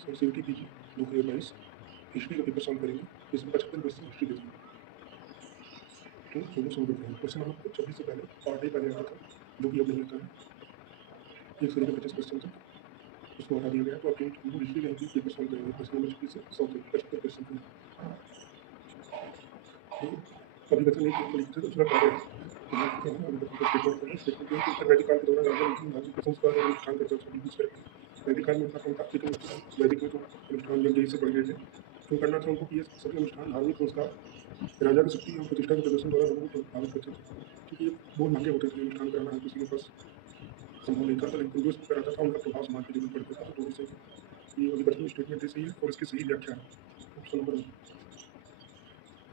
Sir CET PG 2022 history का paper solve करेंगे। इसमें 75 क्वेश्चन हिस्ट्री के थे। तो चलो शुरू करते हैं। क्वेश्चन नंबर 26 से पहले पार्ट ए पहले आता था, जो कि अब नहीं आता है। एक से लेकर 50 क्वेश्चन तक उसको हटा दिया गया। तो अब केवल हिस्ट्री का ही पेपर सॉल्व करेंगे। क्वेश्चन नंबर 26 से 100 तक 75 क्वेश्चन थे। तो अभी कथन एक लिखते थे, दूसरा कार्य अभी कथन का स्टेटमेंट है। स्टेटमेंट है कि उत्तर वैदिक काल के दौरान राजा राज्य के संस्कार और अनुष्ठान करता था। दूसरे वैदिक काल में उतना कम था, लेकिन वैदिक में तो अनुष्ठान जल्दी से बढ़ गए थे। तो करना था उनको कि ये सभी अनुष्ठान धार्मिक संस्कार राजा की शक्ति और प्रतिष्ठा के प्रदर्शन द्वारा लोगों को प्रभावित करते थे, क्योंकि ये बहुत महंगे होते थे। अनुष्ठान कराना है किसी के पास संभव नहीं था, लेकिन जो कराता था उनका प्रभाव समाज पर जरूर पड़ता था। तो दोनों से ये अभिकथन स्टेटमेंट सही है और इसकी सही व्याख्या है। ऑप्शन नंबर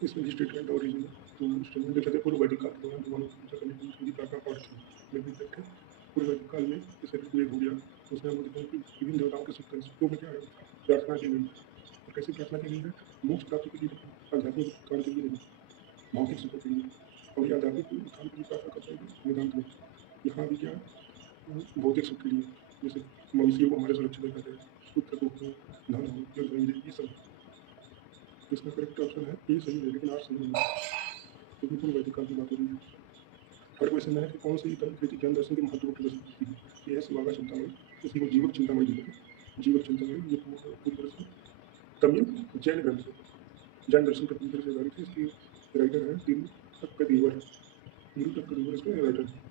इसमें स्टेटमेंट और रीजन तो स्टेटमेंट देखते थे पूर्व वैदिक काल के दौरान भगवान की पूजा करने की विधि प्रार्थना पाठ थी। लेकिन देखते पूर्व वैदिक काल में जैसे ऋग्वेद हो गया, तो उसमें हम देखते हैं कि विभिन्न देवताओं के सूक्तों में क्या है, प्रार्थना की गई और कैसे प्रार्थना की गई है, मोक्ष प्राप्ति के लिए, आध्यात्मिक उत्थान के लिए नहीं, भौतिक सुखों के लिए। और ये आध्यात्मिक उत्थान के लिए प्रार्थना करता है वेदांत में। यहाँ भी क्या भौतिक सुख के लिए, जैसे मनुष्यों को हमारे सुरक्षित रखा जाए, पुत्र को धन हो, युद्ध हो, ये सब। इसका करेक्ट ऑप्शन है ये सही है, लेकिन आर सही नहीं है, क्योंकि पूर्व वैदिक काल की बात हो रही है। थर्ड क्वेश्चन है कि कौन सी कृति जैन दर्शन के महत्व को प्रदर्शित करती है। ये है शिवागा चिंतामणि, इसी को जीवक चिंतामणि बोलते हैं। जीवक चिंतामणि ये पूरी तरह से तमिल जैन ग्रंथ है, जैन दर्शन पर पूरी तरह से आधारित है। इसकी राइटर है तिरुटक्कदेवर। तिरुटक्कदेवर इसका राइटर है।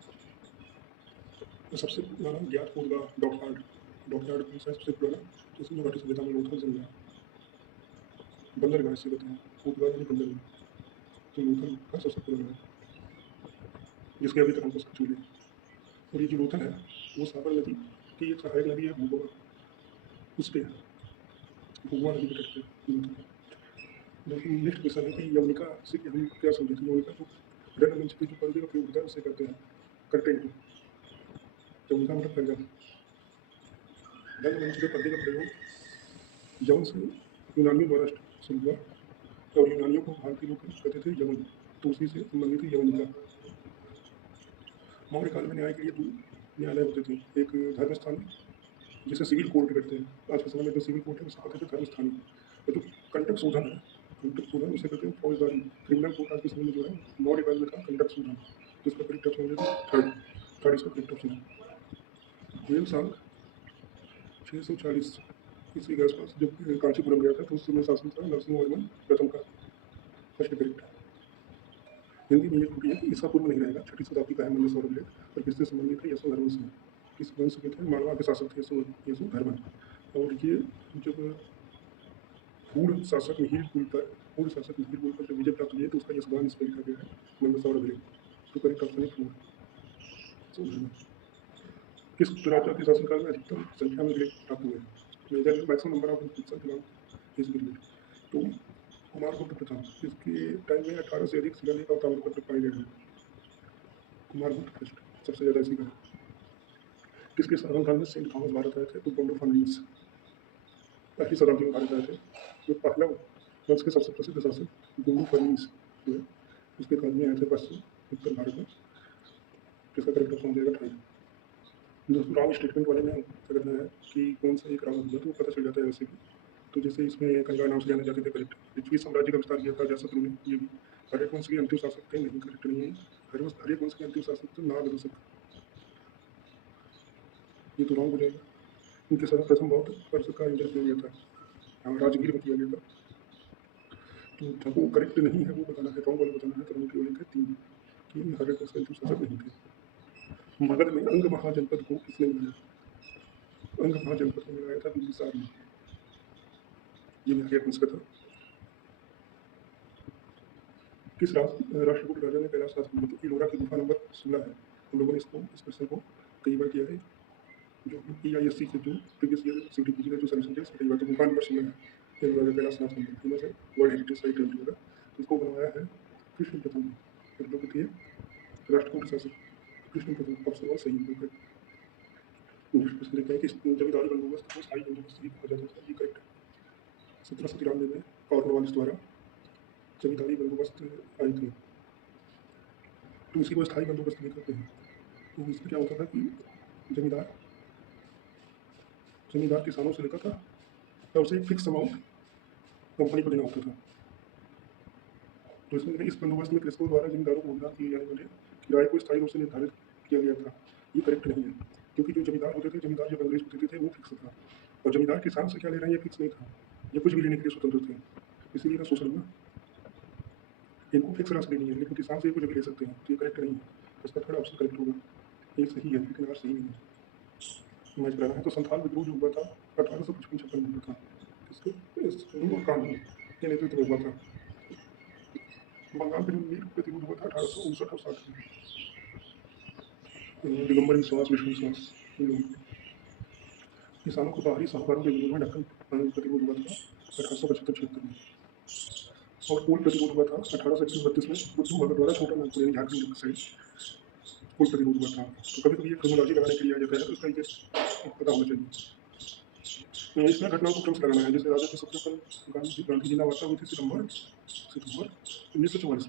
तो सबसे पुराना ज्ञात पूर्वा डॉकयार्ड, डॉकयार्ड कौन सा है सबसे पुराना, तो इसमें भारतीय सभ्यता में लोथल जंग है। बंदरगाह से कहते हैं, पूर्वा यानी बंदरगाह, तो लोथल का सबसे पुराना है, जिसके अभी तक हमको साक्ष्य मिले। और ये जो लोथल है वो साबर नदी की एक सहायक नदी है भूगोवा, उस पर भूगोवा नदी के तट पे लोथल। लेकिन नेक्स्ट क्वेश्चन है कि यवनिका से हम क्या समझे थे। यवनिका जो रंगमंच पे जो पर्दे का प्रयोग होता है उससे करते हैं, कर्टेन को। यवनिका मतलब पर्दा। रंगमंच पे पर्दे का प्रयोग यवन से यूनानियों द्वारा शुरू हुआ, और यूनानियों को भारतीय लोग कहते थे यवन, तो उसी से संबंधित है यवनिका। मौर्य काल में न्याय के लिए दो न्यायालय होते थे, एक धर्मस्थान जिसे सिविल कोर्ट कहते हैं, आज के समय में जो सिविल कोर्ट है उसे कहते थे धर्मस्थानी। और जो कंटक शोधन है, कंटक शोधन उसे कहते हैं फौजदारी। क्रिमिनल कोर्ट आज के समय में जो है मौर्य काल में था कंटक शोधन, जिसका करेक्ट ऑप्शन है थर्ड। थर्ड इसका करेक्ट ऑप्शन है। वेल साल 640 ईस्वी के आसपास जब कांचीपुरम गया था, तो उस समय शासन था नरसिंहवर्मन प्रथम का। First correct. हिंदी में ये त्रुटि है कि ईसा पूर्व नहीं रहेगा। 6वीं शताब्दी का है मंदिर सौरभ, और किससे संबंधित है, यशोधर्म से। किस वंश के थे, मारवाड़ के शासक थे यशोधर्मन। और ये जब गूढ़ शासक मिहिर पर जब विजय प्राप्त हुई तो उसका यशोगान इस पर लिखा गया है, मंदिर सौरभ। तो करेक्ट ऑप्शन है फोर। किस राजा के शासनकाल में अधिकतम संख्या में ग्रेड प्राप्त हुए, major maximum number of inscription belong इस पीरियड। तो कुमारगुप्त प्रथम, इसके टाइम में 18 से अधिक शिलालेख और ताम्रपत्र पाए गए हैं। कुमारगुप्त फर्स्ट सबसे ज्यादा इसी का। किसके शासनकाल में सेंट थॉमस भारत आए थे, तो बॉन्ड ऑफ फर्निस 8वीं शताब्दी में भारत आए थे। जो पहला वंश के सबसे प्रसिद्ध शासक गोंडो फर्निस जो है, उसके काल में आए थे पश्चिम उत्तर भारत में। जिसका करेक्ट ऑप्शन हो जाएगा थर्ड। दोस्तों रॉन्ग स्टेटमेंट वाले में क्या करना है कि कौन सा एक रॉन्ग होगा तो पता चल जाता है वैसे भी। तो जैसे इसमें कंगार नाम से जाने जाते थे, करेक्ट। पृथ्वी साम्राज्य का विस्तार किया था अजातशत्रु ने, ये भी। हर्यक वंश के अंतिम शासक थे, नहीं करेक्ट नहीं है। हर्यक वंश के अंतिम शासक थे नागदूषक, ये तो रॉन्ग हो जाएगा। उनके सर्वप्रथम बौद्ध पर्स का आयोजन किया गया था, हाँ राजगीर में किया गया था। तो हमको करेक्ट नहीं है वो बताना है, रॉन्ग वाला बताना है। तो रॉन्ग केवल एक है 3 कि हर्यक वंश के अंतिम शासक नहीं थे। मगध में अंग महाजनपद को किसने मिलाया, अंग महाजनपद को मिलाया था बिंबिसार ने, ये भी हर्यक वंश का था। किस राष्ट्रकूट राजा ने कैलाश नाथ मंदिर, इलोरा की गुफा नंबर 16 है। हम लोगों ने इस क्वेश्चन को कई बार किया है, जो PISC से जो प्रीवियस ईयर सीटी पीजी का जो सॉल्यूशन थे उसमें कई बार। तो गुफा नंबर 16 है इलोरा का कैलाश नाथ मंदिर, फेमस है, वर्ल्ड हेरिटेज साइट है इलोरा। इसको बनवाया है कृष्ण प्रथम, लोग थे राष्ट्रकूट शासक कृष्ण प्रथम। ऑप्शन 1 सही है। नेक्स्ट क्वेश्चन देखते हैं कि जमींदारी बंदोबस्त को स्थायी बंदोबस्त भी कहा जाता था, ये करेक्ट है। 1793 में कॉर्नवालिस द्वारा जमींदारी बंदोबस्त आई थी, तो उसी को स्थायी बंदोबस्त भी कहते हैं। तो इसमें क्या होता था कि जमींदार किसानों से लेता था और उसे एक फिक्स अमाउंट कंपनी को देना होता था। तो इसमें इस बंदोबस्त में कृषकों द्वारा जमींदारों को भुगतान किए जाने वाले किराए को स्थायी रूप से निर्धारित किया गया था। ये करेक्ट नहीं है, क्योंकि जो जमींदार होते थे, जमींदार जब अंग्रेज को देते थे वो फिक्स था, और जमींदार किसान से क्या ले रहे हैं ये फिक्स नहीं था। ये कुछ भी लेने के लिए स्वतंत्र थे, इसीलिए मैं सोच लूँगा इनको फिक्स राशि देनी है, लेकिन किसान से कुछ भी ले सकते हैं, तो ये करेक्ट नहीं है। इसका थर्ड ऑप्शन करेक्ट होगा, ये सही है लेकिन यार सही नहीं है। मैच कराना है तो संथाल विद्रोह जो हुआ था 1855 में हुआ था, इसके कानून के नेतृत्व में हुआ था। बंगाल का जो नील प्रतिरोध हुआ था 1859 और 60 में। दिगंबर विश्वास, विष्णु विश्वास, किसानों को बाहरी साहूकारों के विरोध में दक्कन प्रतिरोध हुआ था 1875-76 में। और कोल प्रतिरोध हुआ था 1831-32 में बुद्धू भगत द्वारा छोटा नागपुर यानी झारखंड साइड कोल प्रतिरोध हुआ था। तो कभी कभी ये क्रोनोलॉजी लगाने के लिए आ जाता है, तो इसका ये पता होना चाहिए। इसमें घटनाओं को क्रम से लगाना है। जैसे राजा के सत्यापन गांधी जी वार्ता हुई थी सितंबर 1944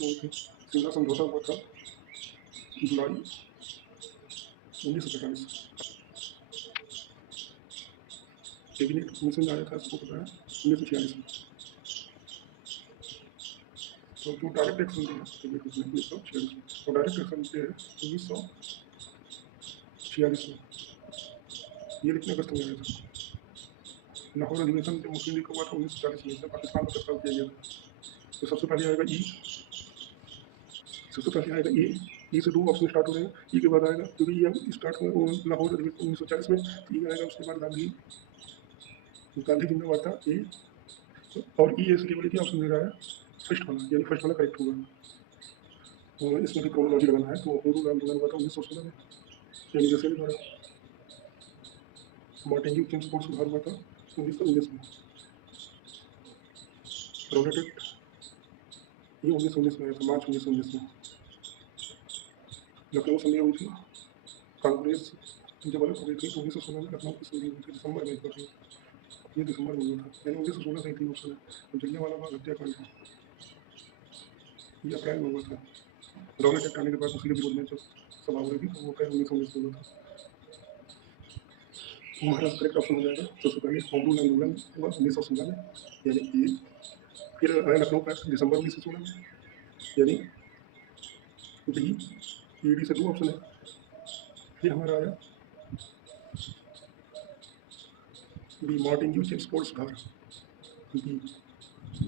में हुई थी। सिमला समझौता हुआ था जुलाई 1945। कैबिनेट कमीशन आया था, इसको पता है 1946 में। तो जो डायरेक्ट एक्शन है कैबिनेट कमीशन 1946 में, और डायरेक्ट एक्शन है 1946 में। ये लिखने अगस्त में आया था। लाहौर अधिवेशन जो मुस्लिम लीग का हुआ था 1940 में, पाकिस्तान का प्रस्ताव किया गया था। तो सबसे पहले आएगा ई, ई से 2 ऑप्शन स्टार्ट हो रहे हैं। ई के बाद आएगा, क्योंकि ये स्टार्ट हुआ लाहौर अधिवेशन 1940 में, तो ये आएगा। उसके बाद गांधी जिंदा वार्ता ए, और ई ऐसे केवल एक ऑप्शन दे रहा है फर्स्ट वाला, यानी फर्स्ट वाला करेक्ट होगा। और इसमें भी क्रोनोलॉजी लगाना है। तो हुडू आंदोलन हुआ था 1916 में, यानी जैसे द्वारा। मार्टिन किंग स्पोर्ट्स सुधार हुआ था 1919 में। रोलेट एक्ट ये 1919 में आया था, मार्च 1919 में। लखनऊ संधि हुई थी, कांग्रेस जब अलग हो गई थी तो 1916 में लखनऊ की संधि हुई थी, दिसंबर में हुआ था। ये दिसंबर में हुआ था, यानी 1916 से ही थी ऑप्शन है। जलियांवाला बाग हत्याकांड ये अप्रैल में हुआ था। रोलेट एक्ट आने के बाद उसके विरोध में जो सभा हुई थी, तो वो अप्रैल 1919 में हुआ था। महाराष्ट्र करेक्ट ऑप्शन हो जाएगा। सबसे पहले होम रूल आंदोलन हुआ 1916 में, यानी ये। फिर आया लखनऊ का दिसंबर 1916 में, यानी डी। ये डी से 2 ऑप्शन है। फिर हमारा आया बी, मार्टिन यूचेन स्पोर्ट्स सुधार, बी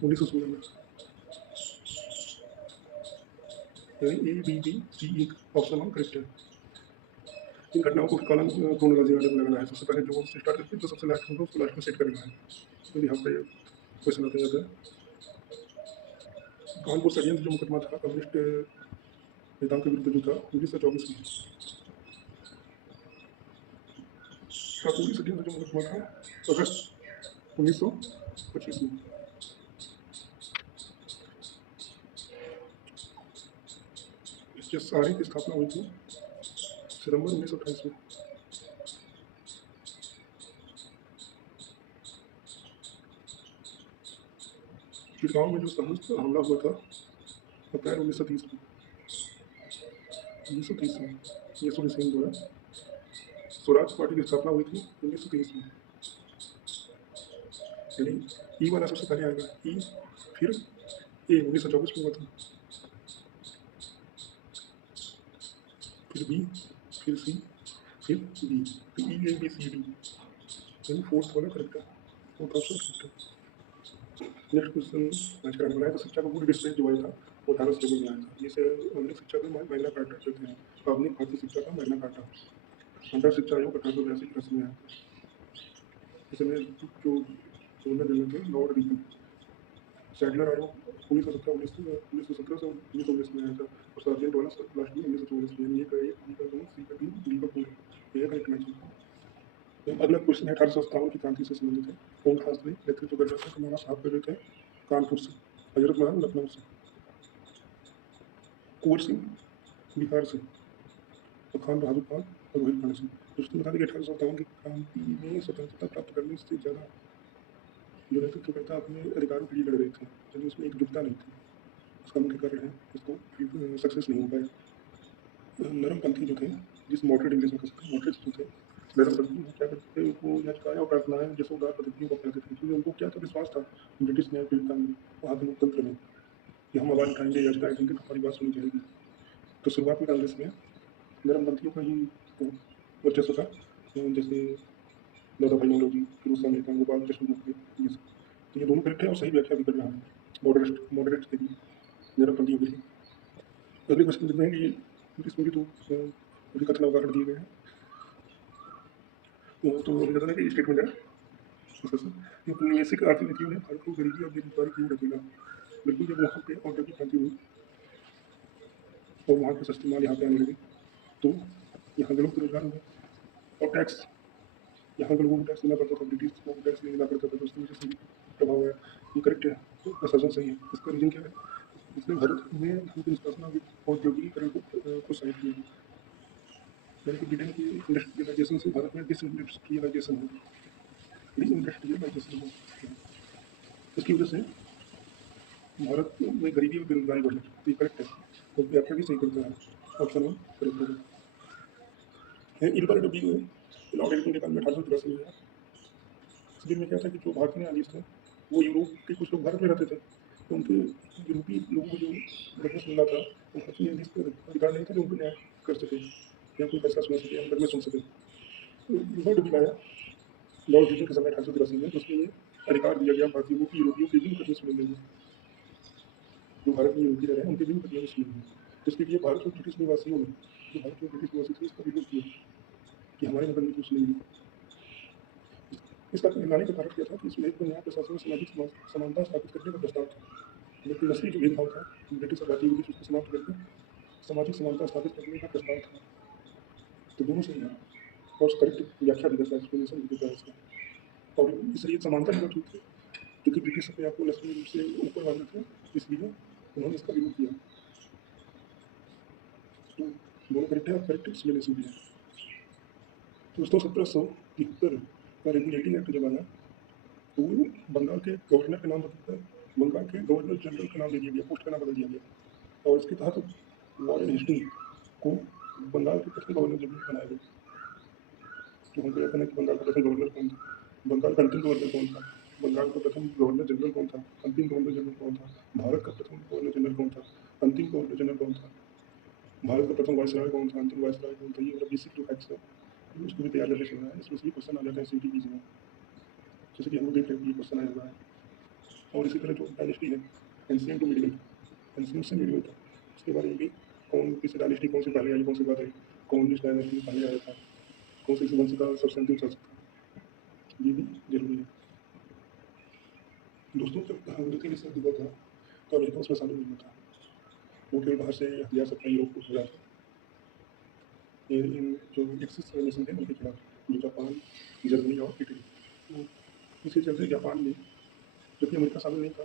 1916 में, यानी ए बी बी सी एक ऑप्शन हम करेक्ट है। इन घटनाओं को कॉलम क्रोनोलॉजी वाले में लगाना है। सबसे पहले जो स्टार्ट करके जो सबसे लास्ट होगा उसको लास्ट में सेट करना है। तो यहाँ पे क्वेश्चन आता है। कानपुर षड्यंत्र जो मुकदमा था कम्युनिस्ट नेताओं के विरुद्ध जो था 1924 में। काकोरी षड्यंत्र जो मुकदमा था अगस्त 1925 में। इसके सारे की स्थापना हुई थी सितंबर 1928 में। चिड़गांव में जो संयुक्त हमला हुआ था अप्रैल 1930 में। 1930 में यशवंत सिंह द्वारा स्वराज पार्टी की स्थापना हुई थी 1930 में, यानी ई वाला सबसे पहले आएगा। ई फिर ए 1924 में हुआ था, फिर बी, फिर सी, फिर डी। तो ई ए बी सी डी, यानी फोर्थ वाला करेक्ट है, फोर्थ ऑप्शन करेक्ट है। नेक्स्ट क्वेश्चन मैच कराने वाला है। तो शिक्षा का पूरी डिस्ट्रिक्ट जो आया था वो 18 स्टेबल में आया था। जिसे आधुनिक शिक्षा का मैग्ना कार्टा कहते हैं, आधुनिक भारतीय शिक्षा का मैग्ना कार्टा। अंतर शिक्षा आयोग 1882 की रस्म में आया था। इसमें जो सोलह जन थे लॉर्ड रिपन। सैडलर आयोग 1917 से 1919 में आया था, और सार्जेंट वाला लास्ट में 1924 में। ये का एक, बी का 2, सी का 3, डी का 4। ये करेक्ट मैच होता है। अगला क्वेश्चन है 1857 की क्रांति से संबंधित है। कौन खास थे नेतृत्व कर रहे थे? हमारा साहब कर रहे थे कानपुर से, हजरत महल लखनऊ से, कुंवर सिंह बिहार से, और खान बहादुर खान और रोहित खान से। दोस्तों बता दें कि 1857 की क्रांति में स्वतंत्रता प्राप्त करने से ज़्यादा जो नेतृत्व करता अपने अधिकारों के लिए लड़ रहे थे, यानी उसमें एकजुटता नहीं थी। उसका मुख्य कारण है इसको सक्सेस नहीं हो पाया। नरमपंथी जो थे, जिस मॉडरेट इंग्लिश में कह सकते हैं, मॉडरेट्स जो थे, नरम बंदी क्या करते थे, उनको याचिकाएँ और प्रार्थनाएँ जैसे उदार पद्धतियों को अपनाते थे, क्योंकि उनको क्या था, विश्वास था ब्रिटिश न्यायपालिका में, वहाँ के लोकतंत्र में, कि हम आवाज़ उठाएँगे, याचिकाएँ देंगे तो हमारी बात सुनी जाएगी। तो शुरुआत में कांग्रेस में नरम बंदियों का ही वर्चस्व था, जैसे दादा भाई नौरोजी, फिर उस समय था गोपाल कृष्ण गोखले, ये सब। तो ये दोनों करेक्ट है और सही व्याख्या भी कर रहा है मॉडरेट के लिए, नरम बंदियों के लिए। अगले क्वेश्चन देखते हैं कि इसमें भी तो अभी कथन उदाहरण दिए गए हैं। तो अभी कहते हैं कि स्टेटमेंट है कि औपनिवेशिक आर्थिक नीतियों ने भारत को गरीबी और बेरोजगारी की ओर धकेला। बिल्कुल जब वहाँ पे औद्योगिक क्रांति हुई और वहाँ के सस्ते माल यहाँ पे आने लगे, तो यहाँ के लोग बेरोजगार हो गए और टैक्स यहाँ के लोगों को टैक्स देना पड़ता था, ब्रिटिश को टैक्स नहीं देना पड़ता था, तो उसकी वजह से भी प्रभाव है। ये करेक्ट है, तो प्रशासन सही है। इसका रीजन क्या है? इसने भारत में धन की निष्कासना औद्योगिकीकरण को प्रोत्साहित किया, यानी कि ब्रिटेन की इंडस्ट्रियलाइजेशन से भारत में डिसइंडस्ट्रियलाइजेशन हो, डिसइंडस्ट्रियलाइजेशन हो। इसकी वजह से भारत में गरीबी और बेरोजगारी बढ़ी, तो ये करेक्ट है, तो व्याख्या भी सही करता है। ऑप्शन वन करेक्ट होगा। इल्बर्ट बी लॉर्ड एडिक्टन के काल में 1883 में, इसलिए में क्या था कि जो भारतीय न्यायाधीश थे वो यूरोप के कुछ लोग भारत में रहते थे, तो उनके यूरोपीय लोगों को जो बदमाश मिलना था, वो भारतीय न्यायाधीश को अधिकार नहीं था कि उनको न्याय कर सके या कोई फैसला सुना सके या मुकदमे सुन सके। तो इल्बर्ट बी आया लॉर्ड एडिक्टन के समय 1883 में, तो उसमें ये अधिकार दिया गया भारतीयों को कि यूरोपियों के भी मुकदमे सुने जाएंगे, जो भारत में यूरोपीय रह रहे हैं उनके भी मुकदमे सुनेंगे। तो इसके लिए भारत में ब्रिटिश निवासियों ने, जो भारत में ब्रिटिश निवासी थे, इसका विरोध किया कि हमारे मुकदमे क्यों सुनेंगे। इसका लाने का कारण क्या था कि इस विधेयक में न्याय प्रशासन में सामाजिक समानता स्थापित करने का प्रस्ताव था, लेकिन नस्लीय जो भेदभाव था ब्रिटिश आबादी के बीच उसको समाप्त करके सामाजिक समानता स्थापित करने का प्रस्ताव था। तो दोनों सही है और करेक्ट व्याख्या भी करता है, एक्सप्लेनेशन भी देता है इसका। और इसलिए समानता भी ठीक है, क्योंकि ब्रिटिश अपने आप को नस्लीय रूप से ऊपर मानते थे, इसलिए उन्होंने इसका विरोध किया। तो दोनों करेक्ट है और करेक्ट एक्सप्लेनेशन भी है। तो दोस्तों 1773 का रेगुलेटिंग एक्ट जब आया तो वो बंगाल के गवर्नर का नाम बदलकर बंगाल के गवर्नर जनरल का नाम दे दिया गया, पोस्ट का नाम बदल दिया गया, और इसके तहत वॉरेन हेस्टिंग को बंगाल के प्रथम गवर्नर जनरल बनाया गया। तो हमको यह कहना है कि बंगाल का प्रथम गवर्नर कौन था, बंगाल का अंतिम गवर्नर कौन था, बंगाल का प्रथम गवर्नर जनरल कौन था, अंतिम गवर्नर जनरल कौन था, भारत का प्रथम गवर्नर जनरल कौन था, अंतिम गवर्नर जनरल कौन था, भारत का प्रथम वायसराय कौन था, अंतिम वायसराय कौन था। ये मतलब बेसिक जो फैक्ट्स है उसको भी तैयार करके चलना है, इसमें से क्वेश्चन आ जाता है CTPs में, जैसे कि हम लोग देख रहे हैं ये क्वेश्चन आया हुआ है। और इसी तरह जो डायनेस्टी है एंशिएंट टू मिडिवल, एंशिएंट से मिडिवल तक, उसके बारे में भी कौन किस डायनेस्टी कौन से पहले आई, कौन से बाद आई, कौन जिस डायनेस्टी में पहले आया था, कौन से वंश का सबसे अंतिम शासक था, ये भी जरूरी है। दोस्तों जब अंग्रेजी के साथ हुआ था तो अमेरिका उसमें शामिल नहीं था, वो केवल बाहर से हथियार सप्लाई यूरोप को हो रहा था, ये इन जो एक्सिस नेशन थे उनके खिलाफ, जो जापान, जर्मनी और इटली। तो इसी चलते जापान ने, जबकि अमेरिका शामिल नहीं था,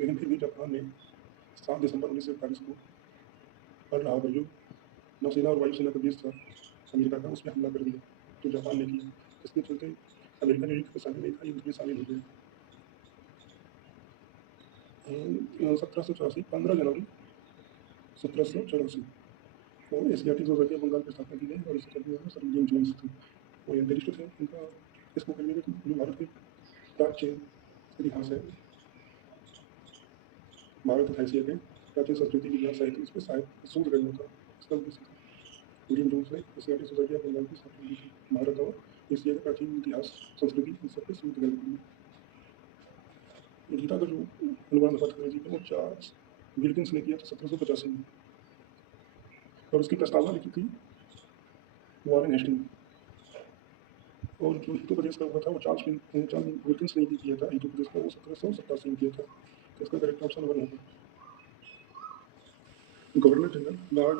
लेकिन फिर भी जापान ने 7 दिसंबर 1941 को पर्ल हार्बर, जो नौसेना और वायुसेना का बेस था अमेरिका का, उसमें हमला कर दिया। तो जापान ने किया, इसके चलते अमेरिका जो युद्ध में शामिल नहीं था, युद्ध में शामिल हो गया। 1784 15 जनवरी 1784 को एशियाटिक सोसाइटी ऑफ बंगाल की स्थापना की गई, और इससे चलते सर विलियम जोन्स थे, वो एंथेरिस्ट थे। उनका इसको करने का जो भारत के प्राचीन इतिहास है, भारत तथा एशिया के प्राचीन संस्कृति विज्ञान साहित्य, इस पर साहित्य शोध करने का इसका उद्देश्य था। विलियम जोन्स ने एशियाटिक सोसाइटी ऑफ बंगाल की स्थापना की थी, भारत और एशिया के प्राचीन इतिहास संस्कृति इन सब पर शोध करने के लिए। गीता का जो अनुवाद हुआ था अंग्रेजी में, वो चार्ल्स विल्किंस ने किया था 1785 में, और उसकी प्रस्तावना लिखी थी वॉरेन हेस्टिंग। और जो हितोपदेश का हुआ था वो चार्ल्स विल्किंस ने किया था, हितोपदेश का वो 1787 में किया था। तो इसका करेक्ट ऑप्शन नंबर होगा। गवर्नर जनरल लॉर्ड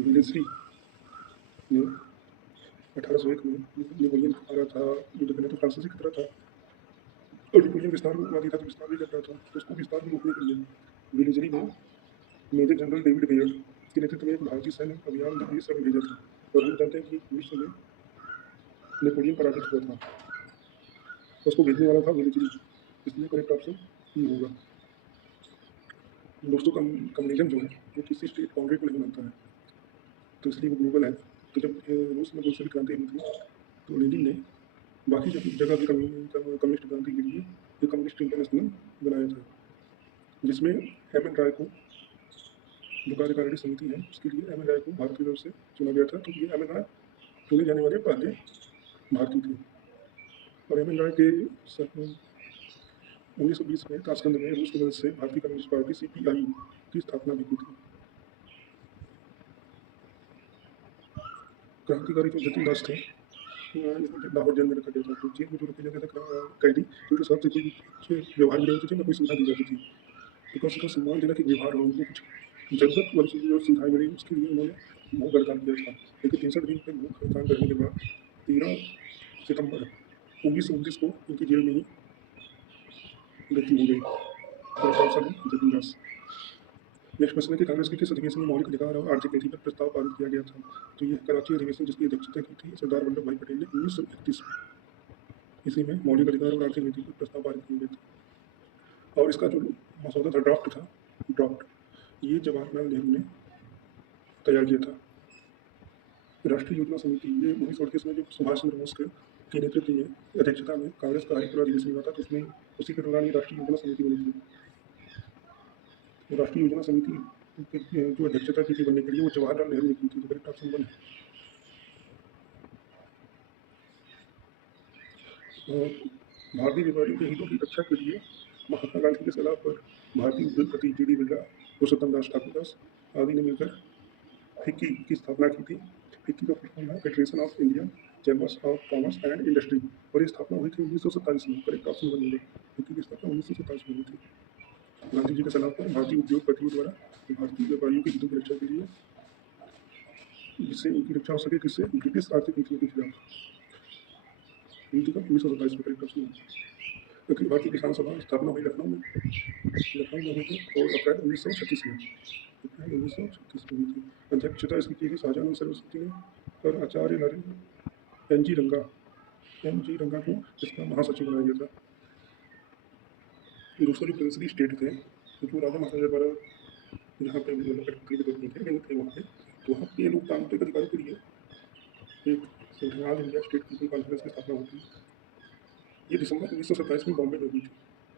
वेलेस्ली ने 1801 में नेपोलियन आ रहा था युद्ध करने, तो फ्रांसीसी खतरा था और नेपोलियन विस्तार को उपाधि था, तो विस्तार भी कर रहा था, तो उसको विस्तार को रोकने के लिए वेलेस्ली ने मेजर जनरल डेविड बेयर्ड के नेतृत्व में एक भारतीय सैन्य अभियान भेजा था। और हम जानते हैं कि विश्व में नेपोलियन पराजित हुआ था, उसको भेजने वाला था वेलेस्ली, इसलिए करेक्ट ऑप्शन ई होगा। दोस्तों कम्युनिज्म जो है वो किसी स्टेट बाउंड्री को नहीं मानता है, तो इसलिए वो ग्लोबल है, तो जब रूस में बोल्शेविक क्रांति हुई थी तो लेनिन ने बाकी जगह की कम्युनिस्ट क्रांति के लिए एक कम्युनिस्ट इंटरनेशनल बनाया था, जिसमें एम एन राय को, जो कार्यकारिणी समिति है उसके लिए एम एन राय को भारत की तरफ से चुना गया था। तो ये एम एन राय चुने जाने वाले पहले भारतीय थे। और एम एन राय के 1920 में ताशकंद में रूस की मदद से भारतीय कम्युनिस्ट पार्टी CPI की स्थापना भी की थी। क्रांतिकारी जो जतिन दास थे, इसमें लाहौर जेल में रखा गया था। तो जेल में जो रखे जाते थे कैदी, उनके साथ कोई अच्छे व्यवहार भी नहीं होते थे, ना कोई सुविधा दी जाती थी। तो उसका सम्मानजनक एक व्यवहार हो, उनको कुछ जरूरत वाली चीज़ें जो सुविधाएं मिली, उसके लिए उन्होंने भूख हड़ताल किया था। लेकिन 63 दिन तक भूख हड़ताल करने के बाद 13 सितंबर 1919 को उनकी जेल में ही मृत्यु हो गई। जतिन दास। नेक्स्ट क्वेश्चन है कि कांग्रेस के किस अधिवेशन में मौलिक अधिकार और आर्थिक नीति पर प्रस्ताव पारित किया गया था? तो ये कराची अधिवेशन, जिसकी अध्यक्षता की थी सरदार वल्लभ भाई पटेल ने 1931 में। इसी में मौलिक अधिकार और आर्थिक नीति पर प्रस्ताव पारित किए गए थे। और इसका जो मसौदा था, ड्राफ्ट, ये जवाहरलाल नेहरू ने तैयार किया था। राष्ट्रीय योजना समिति, ये 1938 में जो सुभाष चंद्र बोस के नेतृत्व में, अध्यक्षता में कांग्रेस का पूरा अधिवेशन हुआ था, तो उसमें उसी के दौरान ये राष्ट्रीय योजना समिति बनी थी। तो राष्ट्रीय योजना समिति जो अध्यक्षता की थी बनने के लिए, वो जवाहरलाल नेहरू ने की थी। तो करेक्ट ऑप्शन 1 है। और भारतीय व्यापारियों के हितों की रक्षा के लिए महात्मा गांधी के सलाह पर भारतीय उद्योगपति J.D. बिरला, पुरुषोत्तम दास ठाकुरदास आदि ने मिलकर फिक्की की स्थापना की थी। फिक्की का फुल है federation of Indian chambers of commerce and industry, और ये स्थापना हुई थी 1927 में। करेक्ट ऑप्शन 1 होगा। फिक्की की स्थापना 1927 में हुई थी। गांधी जी के सलाह पर भारतीय उद्योगपतियों द्वारा भारतीय व्यापारियों के हितों की रक्षा के लिए, जिससे उनकी रक्षा हो सके, किससे? ब्रिटिश आर्थिक नीतियों के खिलाफ। नीति का 1927 में। करेक्ट ऑप्शन है। अखिल भारतीय किसान सभा स्थापना हुई लखनऊ में हुई थी, और अप्रैल 1936 में। अप्रैल 1936 में हुई थी। अध्यक्षता इसकी की थी शाहजहान सरस्वती ने, और आचार्य एन जी रंगा को इसका महासचिव बनाया गया था। दूसरे जो प्रिंसली स्टेट थे, जो राजा महाराजा द्वारा जहाँ पे थे वहाँ पे, तो वहाँ पे लोकतांत्रिक अधिकारों के लिए एक central India state people conference की स्थापना होती है। ये दिसंबर 1927 में बॉम्बे में हुई थी।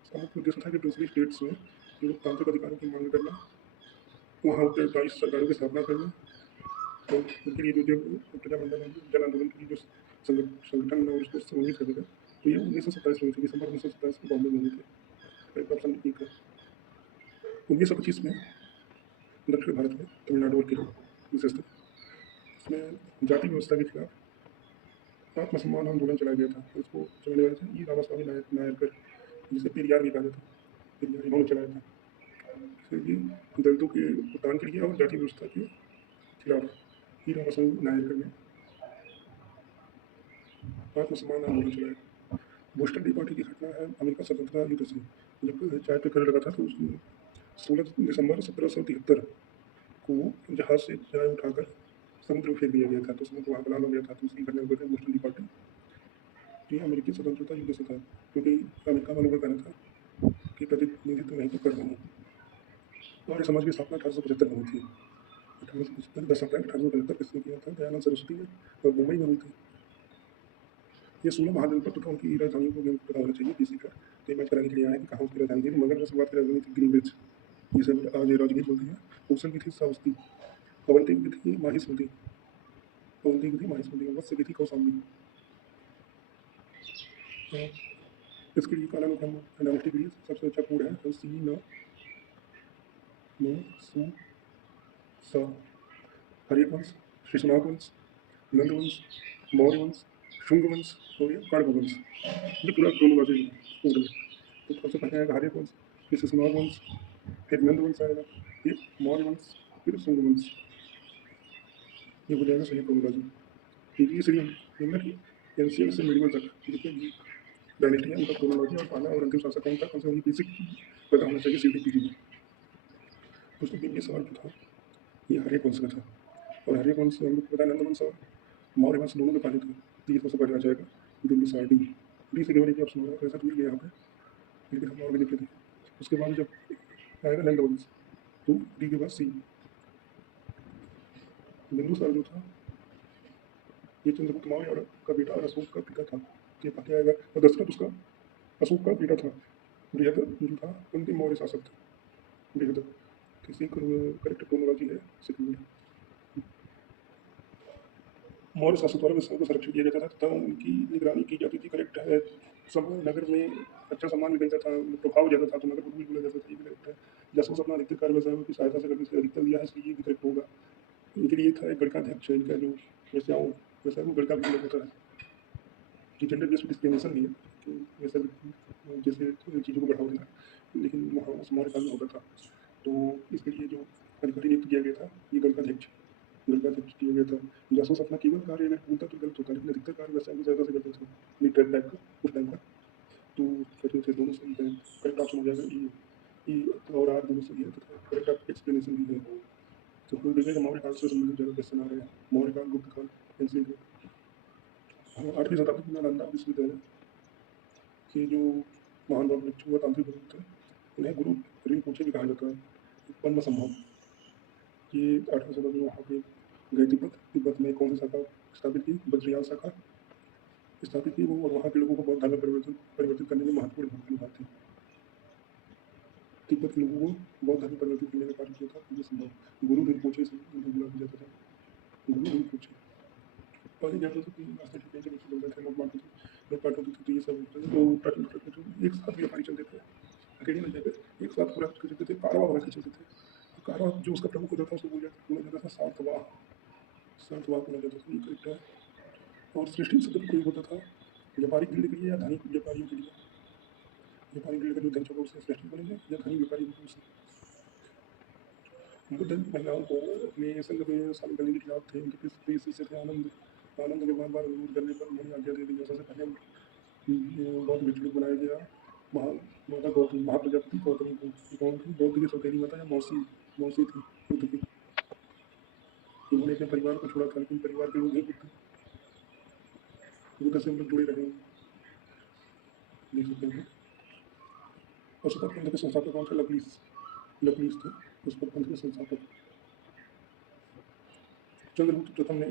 इसका मुख्य उद्देश्य था कि प्रिंसली स्टेट्स में लोकतांत्रिक अधिकारों की मांग करना, वहाँ उत्तरदायी सरकारों की स्थापना करना, और उनके लिए जो प्रजामंडल जन आंदोलन के लिए जो संगठन और उसको समन्वित करने का, तो ये 1927 में हुई थी। दिसंबर 1927 में बॉम्बे में हुई थी। ऑप्शन ठीक है। 1925 में दक्षिण भारत में तमिलनाडु और केरल विशेषतः, उसमें जाति व्यवस्था के खिलाफ आत्मसम्मान आंदोलन चलाया गया था। उसको चलाने वाले थे रामास्वामी नायकर, जिसे पेरियार भी कहा जाता है। पेरियार इन्होंने चलाया था। इसलिए दलितों के उत्थान के लिए और जाति व्यवस्था के खिलाफ रामास्वामी नायकर ने आत्मसम्मान आंदोलन चलाया। बोस्टन टी पार्टी की घटना है अमेरिका स्वतंत्रता युद्ध से। जब चाय पे कर लगा था, तो उसमें 16 दिसंबर 1773 को जहाज से चाय उठाकर समुद्र में फेंक दिया गया था। तो समुद्र वहाँ बना हो गया था। तो उसकी घटना को बोस्टन टी पार्टी, ये अमेरिकी स्वतंत्रता युद्ध से था, क्योंकि अमेरिका वालों का कहना था कि प्रतिनिधित्व नहीं तो कर नहीं। और समाज की स्थापना 1875 में हुई थी। 1875 10 अप्रैल 1875 किसने किया था? दयानंद सरस्वती ने, और मुंबई में हुई थी। ये 16 महाजनपद तथा उनकी राजधानियों को पता होना चाहिए किसी का। तो ये मैच कराने के लिए आया कि कहाँ उसकी राजधानी थी। मगध शुरुआत की राजधानी थी ग्रीनविच, जिसे आज राजगीर बोलते हैं। कौशल की थी श्रावस्ती, अवंती की थी माहिष्मती, वत्स की थी कौशाम्बी। इसके लिए कालानुक्रम डायनेस्टी के लिए सबसे अच्छा कोड है सी न सु सा। हरियक वंश, शिशुनाग वंश, नंद वंश, मौर्य वंश, शुंग वंश और ये काड़भ वंश। ये पूरा क्रोनोलॉजी कोड है। तो सबसे पहले आएगा हरियक वंश, फिर शिशुनाग वंश, फिर नंद वंश आएगा, फिर मौर्य वंश, फिर शुंग वंश। ये हो जाएगा सही क्रोनोलॉजी। ये सही एंशियंट से मिडिवल तक जितने भी डायनेस्टी है उनका क्रोनोलॉजी, और पहला और अंतिम शासक कौन था, कम से कम बेसिक पता होना चाहिए CDPG में। दोस्तों ये सवाल जो था ये हरियक वंश का था, और हरियक वंश हम लोग पता है नंद वंश और मौर्य वंश दोनों के पहले थे। तो ये सबसे पहले आ जाएगा बिंबिसार। डी से केवल एक ऑप्शन होगा, तो ऐसा दूर गया यहाँ पे, लेकिन हम और भी देख लेते हैं। उसके बाद जब आएगा नंद वंश, तो डी के बाद सी। बिंदुसार जो था ये चंद्रगुप्त मौर्य और का बेटा और अशोक का पिता था। ये बाकी आएगा। और दशरथ उसका अशोक का बेटा था। बृहद जो था अंतिम मौर्य शासक था। बृहद किसी करेक्ट क्रोनोलॉजी है सेकंड। मौर्य शासक द्वारा विषयों को संरक्षित किया जाता था तथा उनकी निगरानी की जाती थी। करेक्ट है। समय नगर में अच्छा सम्मान भी मिलता था, प्रभाव ज्यादा था तो नगर प्रभु भी बोला जाता था। ये भी करेक्ट है। जासूस अपना अधिकतर कार्य व्यवसायों की सहायता से करने से अधिकतर लिया है, इसलिए ये भी करेक्ट होगा। इनके लिए था एक गणकाध्यक्ष, इनका जो व्यवसायों व्यवसाय को गणका भी होता है कि जेंडर बेस्ड डिस्क्रिमिनेशन भी है कि वैसे जैसे चीज़ों को बढ़ावा देना, लेकिन वहाँ उस हमारे काल में होता था। तो इसके लिए जो अधिकारी नियुक्त किया गया था ये गणकाध्यक्ष किया गया था। जासूस अपना केवल कार्य अगर बोलता तो गलत होता, लेकिन अधिकतर कार्य व्यवसाय की सहायता से करते थे। लीटर टाइप का उस टाइम का तो करते थे। दोनों सही है। करेक्ट ऑप्शन हो जाएगा ई और आर दोनों सही है तथा करेक्ट ऑफ एक्सप्लेनेशन भी है। तो कोई देखेगा मौर्य काल से संबंधित ज़्यादा क्वेश्चन आ रहे हैं। मौर्य काल, गुप्त काल, एंशिएंट। 8वीं शताब्दी में नालंदा विश्वविद्यालय के जो महान भिक्षु व तांत्रिक गुरु थे उन्हें गुरु रिनपोचे भी कहा जाता है। पद्म संभव ये 8वीं शताब्दी में वहाँ पे गए। तिब्बत में कौन सी शाखा स्थापित की? बद्रियाल शाखा स्थापित की वो, और वहाँ के लोगों को बौद्ध धर्म में परिवर्तित करने में महत्वपूर्ण भूमिका निभाती है। तिब्बत के लोगों को बौद्ध धर्म में परिवर्तित करने का कार्य किया था पद्म संभव। गुरु रिनपोचे से उन्हें बुलाया जाता था, गुरु रिनपोचे। पहले क्या होता था कि रास्ते ठीक से चल रहे थे, लोग बांटते थे, लोग बांट होते थे, तो ये सब तो एक साथ व्यापारी चलते थे, अकेले नहीं जाते, एक साथ पूरा चलते थे, कारवां बना के चलते थे। कारवां जो उसका प्रमुख होता था उसको बोला जाता था सार्थवाह, सार्थवाह बोला जाता था। ये करेक्ट है। और सृष्टि शब्द का प्रयोग होता था व्यापारिक गिल्ड के लिए या धनिक व्यापारियों के लिए। व्यापारिक गिल्ड का जो धन होगा उससे सृष्टि बनेंगे, या धनी व्यापारी होगा उससे। बुद्ध महिलाओं को अपने संघ में शामिल करने के खिलाफ थे। उनके प्रिय शिष्य थे आनंद। आनंद के बार बार अनुरोध करने पर उन्होंने आज्ञा दे दी। सबसे पहले बौद्ध भिक्षु बनाया गया माता गौतमी, महाप्रजापति गौतमी को। कौन थी? बौद्ध की सौतेली माता या मौसी मौसी थी बुद्ध की। इन्होंने अपने परिवार को छोड़ा था, लेकिन परिवार के लोग ही बुद्ध से हम लोग जुड़े रहे। देख सकते हैं। पशुपत पंथ के संस्थापक कौन थे? लवलीस थे पशुपत पंथ के संस्थापक। चंद्रगुप्त प्रथम ने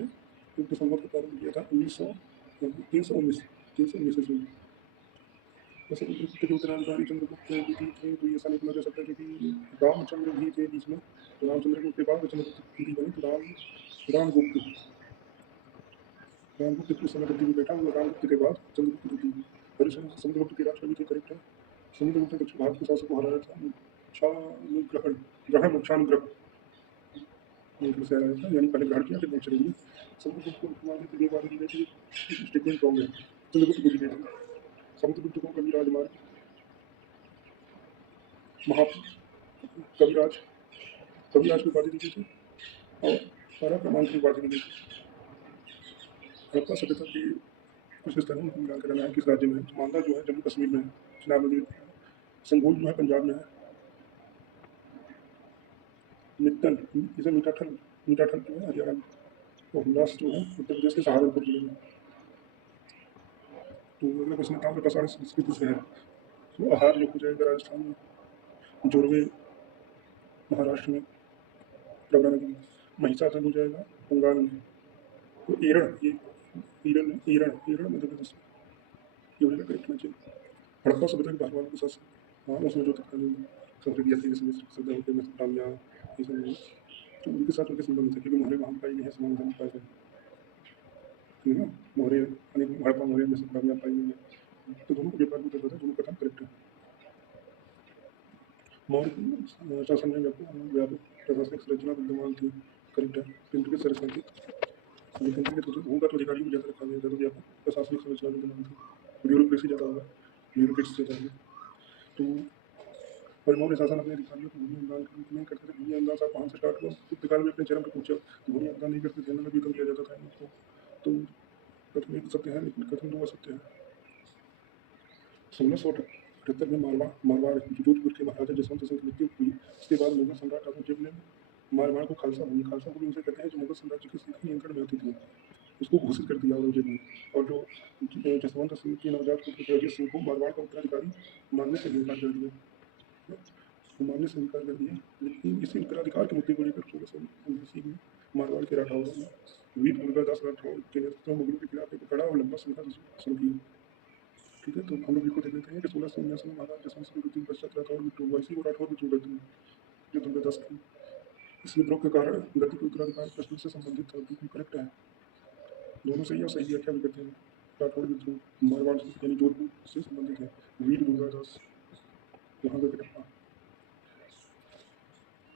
युद्ध संघ का प्रारंभ किया था 319 ईस्वी। वैसे गुप्त के उत्तराधिकारी चंद्रगुप्त भी थे, तो ये ऐसा नहीं बोला जा सकता क्योंकि रामचंद्र भी थे बीच में। तो रामचंद्र के बाद चंद्रगुप्त भी बने, तो रामगुप्त कुछ समय गद्दी में बैठा। वो रामगुप्त के बाद चंद्रगुप्त गद्दी में। हरिश्चंद्र समुद्रगुप्त के राजकवि थे। करेक्ट है। समुद्रगुप्त ने दक्षिण भारत के शासक को हराया था। ग्रहण मोक्षानुग्रह से आया था, यानी पहले ग्रहण किया फिर मोक्ष दे दिया। समुद्रगुप्त को कुमार की उपाधि दी गई थी। स्टेटमेंट रॉन्ग है। चंद्रगुप्त को दी गई थी। समुद्रगुप्त को कविराज कविराज की उपाधि दी गई थी और सारा प्रमाण की उपाधि दी गई थी। हड़प्पा सभ्यता की कुछ स्थानों में मिलान कराना है किस राज्य में है? तो मालदा जो है जम्मू कश्मीर में है, चिनाब नदी। संगोल जो है पंजाब में है। मित्तल इसे मीठाठल जो है हरियाणा में। और हुल्लास जो है उत्तर प्रदेश के सहारनपुर जिले में। तो अगला क्वेश्चन ताम्र प्रसारण संस्कृति से है। तो आहार जो हो जाएगा राजस्थान में, जोरवे महाराष्ट्र में, प्रवरा नदी में, महिषासुर हो जाएगा बंगाल में। तो ईरण मध्य प्रदेश में। ये हो जाएगा करेक्ट आंसर। हड़प्पा सभ्यता के बाहर के साथ हाँ उसमें जो संस्कृति जैसे शब्द होते हैं मेसोपोटामिया ये सब, तो उनके साथ उनके संबंध थे क्योंकि मोहरे वहाँ पाई नहीं है, समाधान पाए गए है ना। मोहरे हड़प्पा मोहरे मेसोपोटामिया पाई नहीं है, तो दोनों को व्यापार में करता था। दोनों कथन करेक्ट है। मौर्य शासन में व्यापक प्रशासनिक संरचना विद्यमान थी। करेक्ट है। केंद्रीय केंद्रीकृत होगा तो अधिकारियों को ज़्यादा रखा गया था, तो व्यापक प्रशासनिक संरचना विद्यमान थी। ब्यूरोक्रेसी ज़्यादा होगा, ब्यूरोक्रेट्स ज़्यादा होगा। तो और मौर्य शासन अपने अधिकारियों को भूमि अनुदान के रूप में करते थे। भूमि अनुदान साहब कहाँ से स्टार्ट हुआ? गुप्त काल में अपने चरम पर पहुंचा। भूमि अनुदान नहीं करते थे, नगर भी कम किया जाता था इनको। तो कथन एक सत्य है, लेकिन कथन दो असत्य है। 1678 में मारवाड़ जोधपुर के महाराजा जसवंत सिंह की मृत्यु हुई। इसके बाद मुगल सम्राट औरंगजेब ने मारवाड़ को खालसा भूमि उसे कहते हैं जो मुगल साम्राज्य के सीधे नियंत्रण में आती थी, उसको घोषित कर दिया औरंगजेब ने। और जो जसवंत सिंह के नवजात पुत्र अजय सिंह को मारवाड़ का उत्तराधिकारी मानने से इनकार कर दिया। मानने से इनकार कर दिया, लेकिन इसी उत्तराधिकार के मुद्दे को लेकर 1679 में मारवाड़ के राठौरों ने वीर दुर्गादास राठौर के नेतृत्व में मुगलों के खिलाफ एक कड़ा और लंबा संघर्ष शुरू किया। ठीक है, तो हम लोग इसको देख लेते हैं कि 1679 में महाराज जसवंत सिंह के तीन पश्चात राठौर विद्रोह हुआ। इसी को राठौर विद्रोह कहते हैं, जो दुर्गादास की। इस विद्रोह के कारण गद्दी के उत्तराधिकार प्रश्न से संबंधित था, बिल्कुल करेक्ट है, दोनों सही और सही व्याख्या भी करते हैं। राठौर विद्रोह मारवाड़ यानी जोधपुर से संबंधित है। वीर दुर्गादास यहाँ का कटप्पा।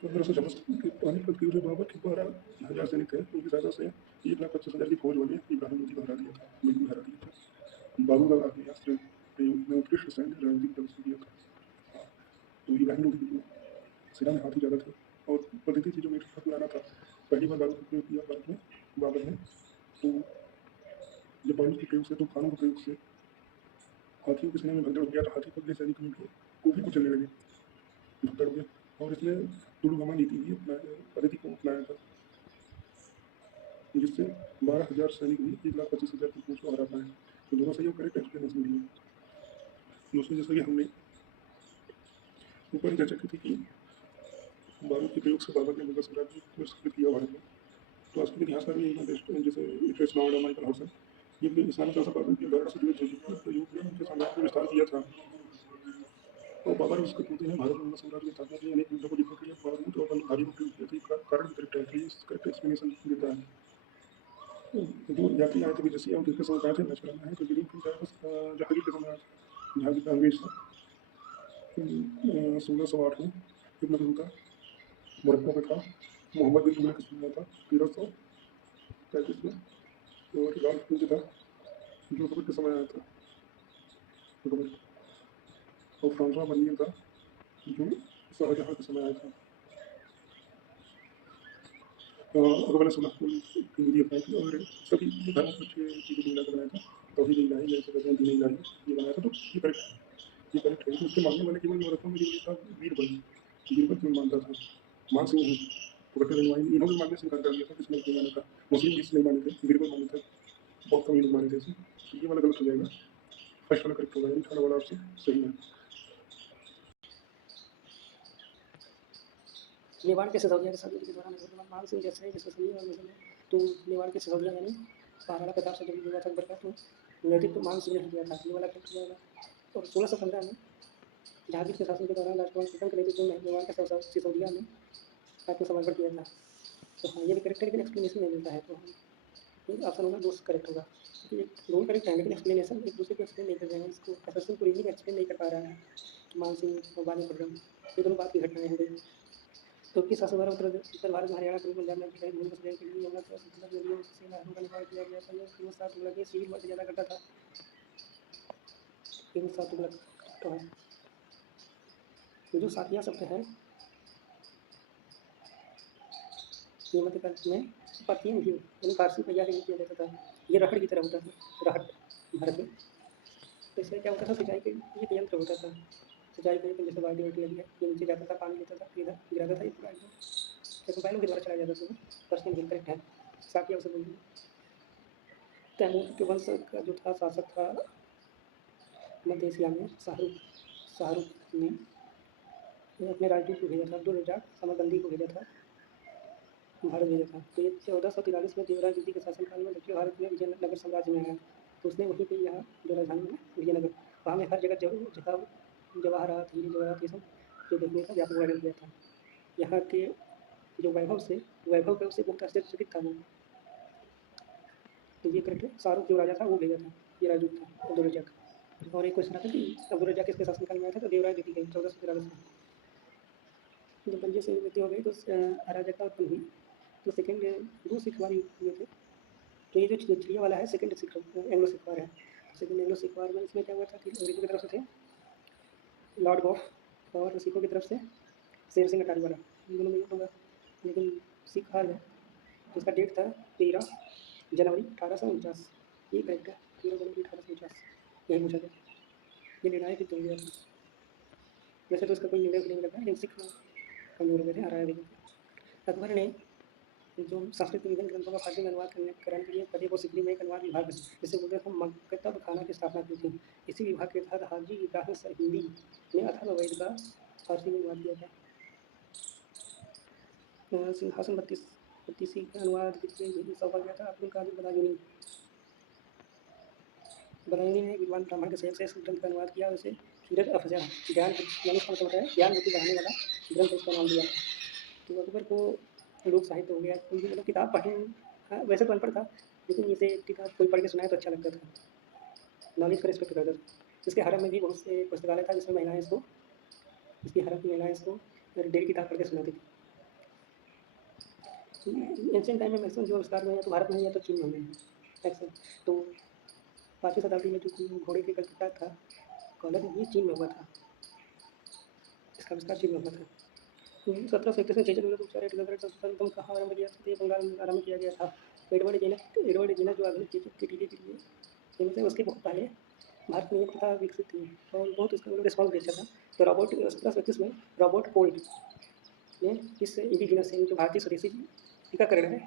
1556 के पानीपत के युद्ध बाबर के 12,000 सैनिक थे, उनकी सहायता से 1,25,000 की फौज बने इब्राहिम लोधी को हरा दिया था, बिल्कुल हरा दिया था। बारूद और आग्नेयास्त्र में उत्कृष्ट सैन्य रणनीतिक प्रदर्शन किया था। तो इब्राहिम लोधी की सेना में हाथी ज़्यादा थे और पद्धति थी जो मीटर पुराना था। पहली बार बारूद का प्रयोग किया भारत में बाबर ने। तो जब बारूद के प्रयोग से, तो खानों के प्रयोग से हाथियों की सेना में भगदड़ हो गया, तो हाथी पगले सैनिक में को भी कुचलने लगे, भगदड़ में। और इसने तुड़ुगमा नीति भी पद्धति को अपनाया था, जिससे 12,000 सैनिक भी 1,25,000 की फौज को हरा पाए। तो दोनों सही और करेक्ट एक्सप्लेनेशन दिए। दोस्तों, जैसा कि हमने ऊपर ही चर्चा की थी कि बारूद के प्रयोग से बाबर ने मुगल साम्राज्य को स्थापित किया भारत में। तो आज के इतिहासकार भी जैसे इटरेस नॉर्ड, माइकल हॉडसन, ये भी इस्लामी शासक बाबर की अवधारणा से जुड़े थे, जिसने प्रयोग में उनके साम्राज्य को विस्तार किया था। और बाबर उसके पूछते हैं भारत में मुगल साम्राज्य की स्थापना की अनेक युद्धों को जीतने के लिए बारूद और बंदूकधारी को प्रयोग किया था। कारण भी करेक्ट है, तो ये करेक्ट एक्सप्लेनेशन देता है। जो यात्री आए थे विदेशी और किसके समय आए थे मैच कराना है, तो ग्रीन फिल्ड जहांगीर के समय जहांगीर का अंग्रेज था 1608 में। इब्न बतूता मोरक्को में था। मोहम्मद बिन तुगलक का समय था 1335 में। और राल्फ फिंच था जो अकबर के समय आया था, अकबर। और फ्रांसवा बर्नियर था जो शाहजहाँ के समय आया था। अकबर ने 16 की विधि अपनाई थी और सभी धर्म को अच्छे चीज़ों को मिलाकर बनाया था। तौहीद इलाही जैसे कहते हैं, दीन इलाही, ये बनाया था। तो ये करेक्ट है, ये करेक्ट है। उसके मानने वाले केवल नवरत्नों में जो था बीरबल, बीरबल क्यों मानता था, मान सिंह नहीं। तो कट्टर रणवाई इन्होंने मानने से इनकार कर दिया था, किसने नहीं माना था। मुस्लिम भी नहीं माने थे, बीरबल माने थे, बहुत कम लोग माने थे इसे। तो ये वाला गलत हो जाएगा, फर्स्ट वाला करेक्ट होगा, अठारह वाला आपसे सही है। मेवाड़ के सिसोदिया के साथ युद्ध के दौरान मान सिंह जैसे विश्वसनीय और मुस्लिम तो मेवाड़ के सिसोदिया यानी महाराणा प्रताप से जब युवा था अकबर का, तो नेतृत्व मान सिंह ने किया था, ये वाला करेक्ट हो जाएगा। और 1615 में जहांगीर के शासन के दौरान राजकुमार कीर्तन के नेतृत्व में मेवाड़ के सिसोदिया ने आत्मसमर्पण किया था। तो हाँ, ये भी करेक्ट है, लेकिन एक्सप्लेनेशन नहीं मिलता है, तो हम ऑप्शन होगा दोस्त करेक्ट होगा, क्योंकि दोनों करेक्ट है लेकिन एक्सप्लेनेशन एक दूसरे को एक्सप्लेन नहीं कर रहे हैं, इसको एसएससी को रीजनिंग एक्सप्लेन नहीं कर पा रहा है। मान सिंह और बानी खुर्रम, ये दोनों बात की घटनाएं हो गई। तुर्की शासन द्वारा उत्तर भारत में हरियाणा के पंजाब में कई भूमि बसाने के लिए यमुना सतलज नदियों से नहरों का निर्माण किया गया था। यह सात तुगलक ये सिविल वर्क ज़्यादा करता था। सात तुगलक तो है जो सातिया शब्द है ये मध्यकाल में पतियन भी यानी फारसी पहिया के किया जाता था। ये रहड़ की तरह होता था, रहड़ भारत में। तो इसमें क्या होता था, सिंचाई के एक यंत्र होता था, सिंचाई के लिए जैसे बाल्टी वाल्टी लगी है, ये नीचे जाता था, पानी लेता था, फिर इधर गिराता था, ये पूरा एकदम बैलों के द्वारा चलाया जाता था। पर्सन भी करेक्ट है, सातिया उसे बोलिए। तैमूर के वंश का जो था शासक था मध्य एशिया में, शाहरुख ने अपने राजदूत को भेजा था, अब्दुल रज़ाक समरकंदी को भेजा था, भारत भेजा था। तो ये 1443 में देवराज द्वितीय के शासनकाल में दक्षिण भारत में विजयनगर साम्राज्य में आया। तो उसने वहीं पे यहाँ जो राजधानी है विजयनगर, वहाँ में हर जगह जवाहरात, हीरे जवाहरात, ये सब जो देखने का व्यापक वर्णन किया था। यहाँ के जो वैभव पे उससे बहुत आश्चर्यचकित था वो। तो ये करेक्ट है, शाहरुख जो राजा था वो भेजा था, ये राजदूत था अब्दुल रज़ाक। और एक क्वेश्चन आता कि अब्दुल रज़ाक किसके शासनकाल में आया था, तो देवराज द्वितीय के 1443 में। जब पंजे से मृत्यु हो गई तो अराजकता उत्पन्न हुई। तो सेकेंड दो सिख वार हुए थे। तो ये जो चिड़िया वाला है सेकेंड सिख एंग्लो सिख वार है। सेकेंड एंग्लो सिख वार में इसमें क्या हुआ था कि अंग्रेजों की तरफ से थे लॉर्ड गॉफ और सिखों की तरफ से शेर सिंह अटारी वाला, इन दोनों में युद्ध होगा। लेकिन सिख हार गए। तो इसका डेट था 13 जनवरी 1849। ये करेक्ट है, 13 जनवरी 1849 यही पूछा गया। ये निर्णायक युद्ध हो गया था। वैसे तो इसका कोई निर्णय नहीं लगा, लेकिन सिख कमजोर हो गए थे, हराया गए थे। अकबर ने जो संस्कृत के विभिन्न ग्रंथों का फारसी में अनुवाद करने के लिए फतेहपुर सीकरी में एक अनुवाद विभाग जिसे बोलते थे मकतब खाना की स्थापना की थी। इसी विभाग के तहत हाजी इब्राहिम सरहिंदी ने अथर्ववेद का फारसी में अनुवाद किया था। सिंहासन 32 तीसरी का अनुवाद सौंपा गया था अब्दुल कादिर बदायूनी। बदायूनी ने विद्वान ब्राह्मण के सहयोग से इस ग्रंथ का अनुवाद किया और इसे सीरत अफजा ज्ञान यानी इसका मतलब है ज्ञान बुद्धि बढ़ाने वाला ग्रंथ इसका नाम दिया। तो अकबर को लोक साहित्य हो गया, कोई भी मतलब किताब पढ़ी, हाँ वैसे तो अनपढ़ था लेकिन इसे किताब कोई पढ़ के सुनाए तो अच्छा लगता था, नॉलेज का रिस्पेक्ट करता था। इसके हरम में भी बहुत से पुस्तकालय था जिसमें महिलाएं इसको, इसकी हरम की महिलाएं इसको डेली किताब पढ़ के सुनाती थी। एंशियंट टाइम में मैक्सिमम जो आविष्कार हुए हैं तो भारत में या तो चीन में हुए हैं मैक्सिमम। तो 5वीं शताब्दी में जो घोड़े के कल्पिता था कॉलर, ये चीन में हुआ था, इसका आविष्कार चीन में हुआ था। 1731 में चेचक विरुद्ध उपचार सर्वप्रथम कहाँ आरंभ किया था? ये बंगाल में आरंभ किया गया था। एडवर्ड जेनर जो आधुनिक चेचक के टीके के लिए फेमस है, उसके बहुत पहले भारत में ये प्रथा विकसित थी और बहुत उसका रिस्पॉन्स भी अच्छा था। तो रॉबर्ट 1731 में रॉबर्ट कोल्ट ने इस इंडिजिनस जो भारतीय स्वदेशी टीकाकरण है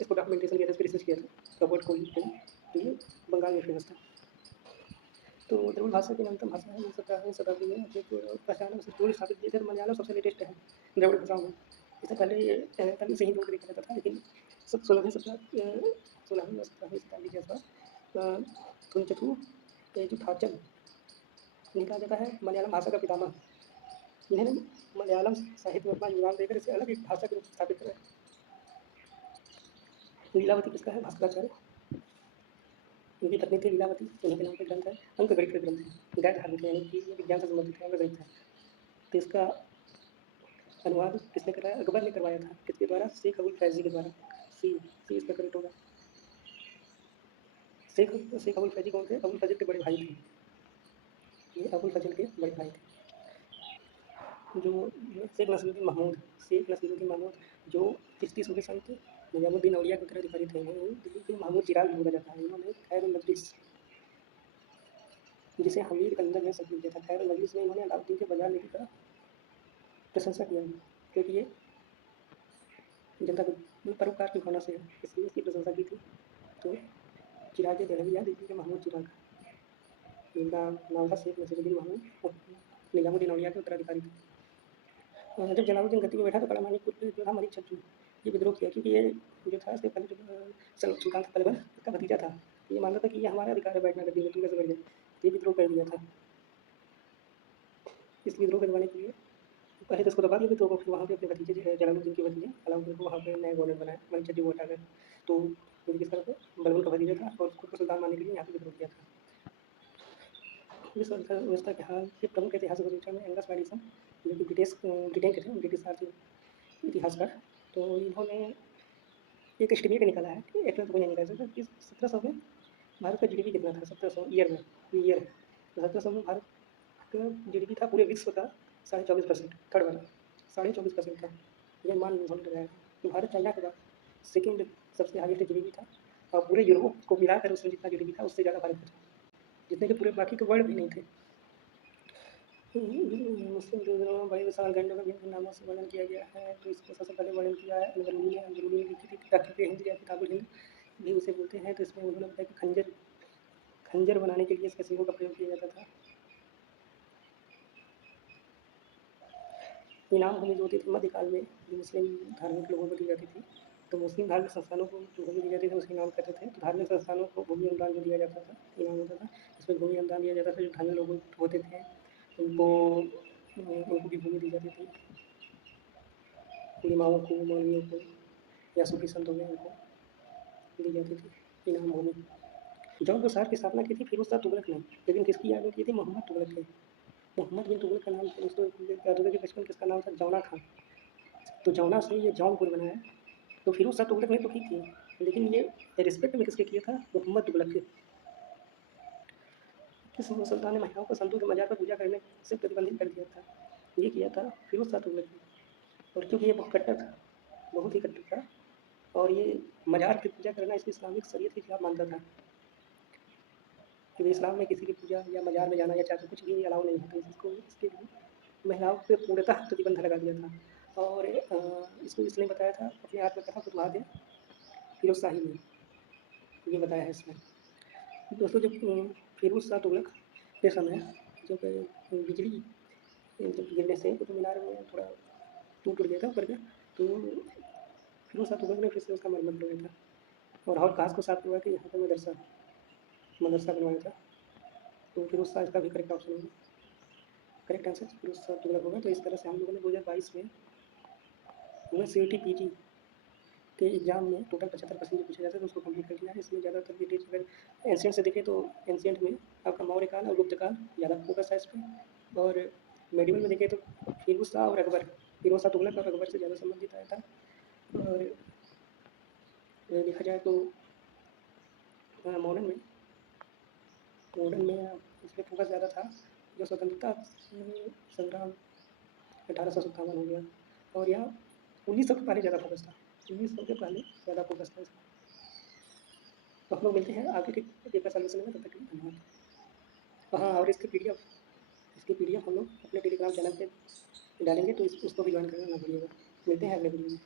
इसको डॉक्यूमेंटेशन किया था, इस पर रिसर्च किया था रॉबर्ट कोल्ट ने। तो ये बंगाल में फेमस था। तो द्रविड़ भाषा की नवीनतम भाषा है 17वीं शताब्दी में अपनी पहचान द्रविड़ स्थापित किए थे। मलयालम सबसे लेटेस्ट है द्रविड़ भाषाओं में। इससे पहले से ही जोड़ देखा जाता था, लेकिन 16वीं या 17वीं शताब्दी के आसपास थुनचथु चेतुथाचन इन्हें कहा जाता है मलयालम भाषा का पितामह। इन्होंने मलयालम साहित्य में अपना योगदान देकर इसे अलग एक भाषा के रूप में स्थापित करा। लीलावती किसका है? भास्कराचार्य, उनकी पत्नी थी लीलावती, उन्हीं के नाम पे ग्रंथ है। अंक गणित का ग्रंथ है, गैर धार्मिक है, यानी कि ये विज्ञान से संबंधित है, अंक गणित है। तो इसका अनुवाद किसने कराया? अकबर ने करवाया था। किसके द्वारा? शेख अबुल फैजी के द्वारा। सी इसका करेक्ट होगा। शेख अबुल फैजी कौन थे? अबुल फजल के बड़े भाई थे, ये अबुल फजल के बड़े भाई थे। जो शेख नसीरुद्दीन महमूद जो चिश्ती सूफी संत निजामुद्दीन औलिया के उत्तराधिकारी थे, दिल्ली के महमूद चिराग भी बोला जाता है। इन्होंने खैरुल मजलिस, जिसे हमीद कंदर ने सबूत दिया था, खैरुल मजलिस में इन्होंने अलाउद्दीन के बाजार नीति का प्रशंसा किया, क्योंकि ये जनता को परोपकार की भावना से है, इसलिए इसकी प्रशंसा की थी। तो चिराग दहलवी, दिल्ली के महमूद चिराग, इनका नाम था शेख नसीरुद्दीन महमूद, निजामुद्दीन औलिया के उत्तराधिकारी थे। जब जलालुद्दीन गद्दी में बैठा तो कड़ामानिक जो था मलिक छज्जू, ये विद्रोह किया, क्योंकि ये जो था इसके पहले जो सुल्तान था तलबन, इसका भतीजा था। ये मानता था कि ये हमारा अधिकार है बैठना गद्दी में, तू कैसे बैठ गया? ये विद्रोह कर दिया था। इस विद्रोह करवाने के लिए पहले तो उसको दबा दिया विद्रोह को, फिर वहाँ पे अपने भतीजे जलालुद्दीन के भतीजे अलाउद्दीन को वहाँ पे नया गवर्नर बनाया, मलिक छज्जू को हटाकर। तो किस तरह से बलबन का भतीजा था और उसको सुल्तान मानने के लिए यहाँ पे विद्रोह किया था। विश्व व्यवस्था के हाल के प्रमुख ऐतिहासिक विवेचन में एंगस मैडिसन, जो कि ब्रिटेन के थे, ब्रिटिश आर्थिक इतिहासकार। तो इन्होंने एक एस्टिमेट निकाला है, एक्चुअल तो कोई नहीं निकाल सकता, कि 1700 में भारत का जीडीपी कितना था? 1700 ईयर में, ईयर 1700 में भारत का जीडीपी था पूरे विश्व का 24.5%, थर्ड वाला 24.5% था। ये मान इन्होंने लगाया कि भारत चाइना के बाद सेकेंड सबसे हाईएस्ट जीडीपी था, और पूरे यूरोप को मिलाकर उसमें जितना जीडीपी था उससे ज़्यादा भारत का था, जितने के पूरे बाकी के वर्ल्ड भी नहीं थे। मुस्लिम दिनों में बड़े विशाल गंडों का भिन्न नामों से वर्णन किया गया है। तो इसको सबसे पहले वर्णन किया है अलगरूनी ने। अलगरूनी ने लिखी थी तहकीक हिंद या किताबुल हिंद भी उसे बोलते हैं। तो इसमें उन्होंने बताया कि खंजर बनाने के लिए इसके सिंगों का प्रयोग किया जाता था। इनाम भूमि जो होती थी मध्यकाल में, जो मुस्लिम धार्मिक लोगों को दी जाती थी, तो मुस्लिम धार्मिक संस्थानों को जो भूमि दी जाती थी उसके नाम कहते थे। तो धार्मिक संस्थानों को भूमि अनुदान जो दिया जाता था, इनाम होता था, इसमें भूमि अनुदान दिया जाता था। जो धार्मिक लोग होते थे उनको भी भूमि दी जाती थी, उलिमाओं को, मौलवियों को या सूफी संतों में उनको दी जाती थी इनाम भूमि। जौनपुर शहर की स्थापना की थी फिरोज शाह तुगलक ने, लेकिन किसकी याद में की थी? मोहम्मद तुगलक ने। मोहम्मद बिन तुगलक का नाम दोस्तों के बचपन किसका नाम था? जौना खान। तो जौना से ये जौनपुर बना है। तो फिरोज शाह तुगलक ने तो की थी, लेकिन ये रिस्पेक्ट में किसके किया था? मोहम्मद तुगलक के। किस सुल्तान ने महिलाओं को संतों के मजार पर पूजा करने से प्रतिबंधित कर दिया था? ये किया था फिरोज शाह तुगलक ने। और क्योंकि ये बहुत कट्टर था, बहुत ही कट्टर था, और ये मजार की पूजा करना इसकी इस्लामिक शरीयत के खिलाफ मानता था, क्योंकि इस्लाम में किसी की पूजा या मजार में जाना या चाहे कुछ भी अलाउ नहीं होता। इसको इसके लिए महिलाओं पर पूर्णतः प्रतिबंध लगा दिया था। और इसको इसने बताया था अपने आत्मकथा फतवाद फिरोज शाही में, ये बताया है इसमें। दोस्तों जब फिरोज शाह तुगलक के समय जब बिजली जब गिरने से कुतुब मीनार में थोड़ा टूट गया था ऊपर का, तो फिरोज शाह तुगलक ने फिर से उसका मरम्मत करवाया था और खास को साफ हुआ कि यहाँ पर मदरसा मदरसा बनवाया था। तो फिरोज शाह इसका भी करेक्ट ऑप्शन होगा, करेक्ट आंसर फिरोज शाह तुगलक होगा। तो इस तरह से हम लोगों ने 2022 में हुआ CUET PG के एग्ज़ाम में टोटल 75% जो पूछा जाता है तो उसको कंप्लीट कर लिया है। इसमें ज़्यादातर वेटेज अगर एंशियंट से देखें तो एंशियंट में आपका मौर्य काल और गुप्त काल ज़्यादा फोकस है इस पर, और मेडिवल में देखें तो फिरोज शाह और अकबर, फिरोज शाह तुगलक और अकबर से ज़्यादा संबंधित आया था। और देखा जाए तो मॉडर्न में इसमें फोकस ज़्यादा था। जो स्वतंत्रता संग्राम 1857 हो गया, और यहाँ 1900 के पहले ज़्यादा फोकस था, 1900 के पहले ज़्यादा फोकस था इसका। तो हम लोग मिलते हैं आगे के पेपर सॉल्यूशन में, तब तक के लिए धन्यवाद। हाँ, और इसकी PDF हम लोग अपने टेलीग्राम चैनल पे डालेंगे, तो उसको भी ज्वाइन करना ना भूलिएगा। मिलते हैं अगले वीडियो में।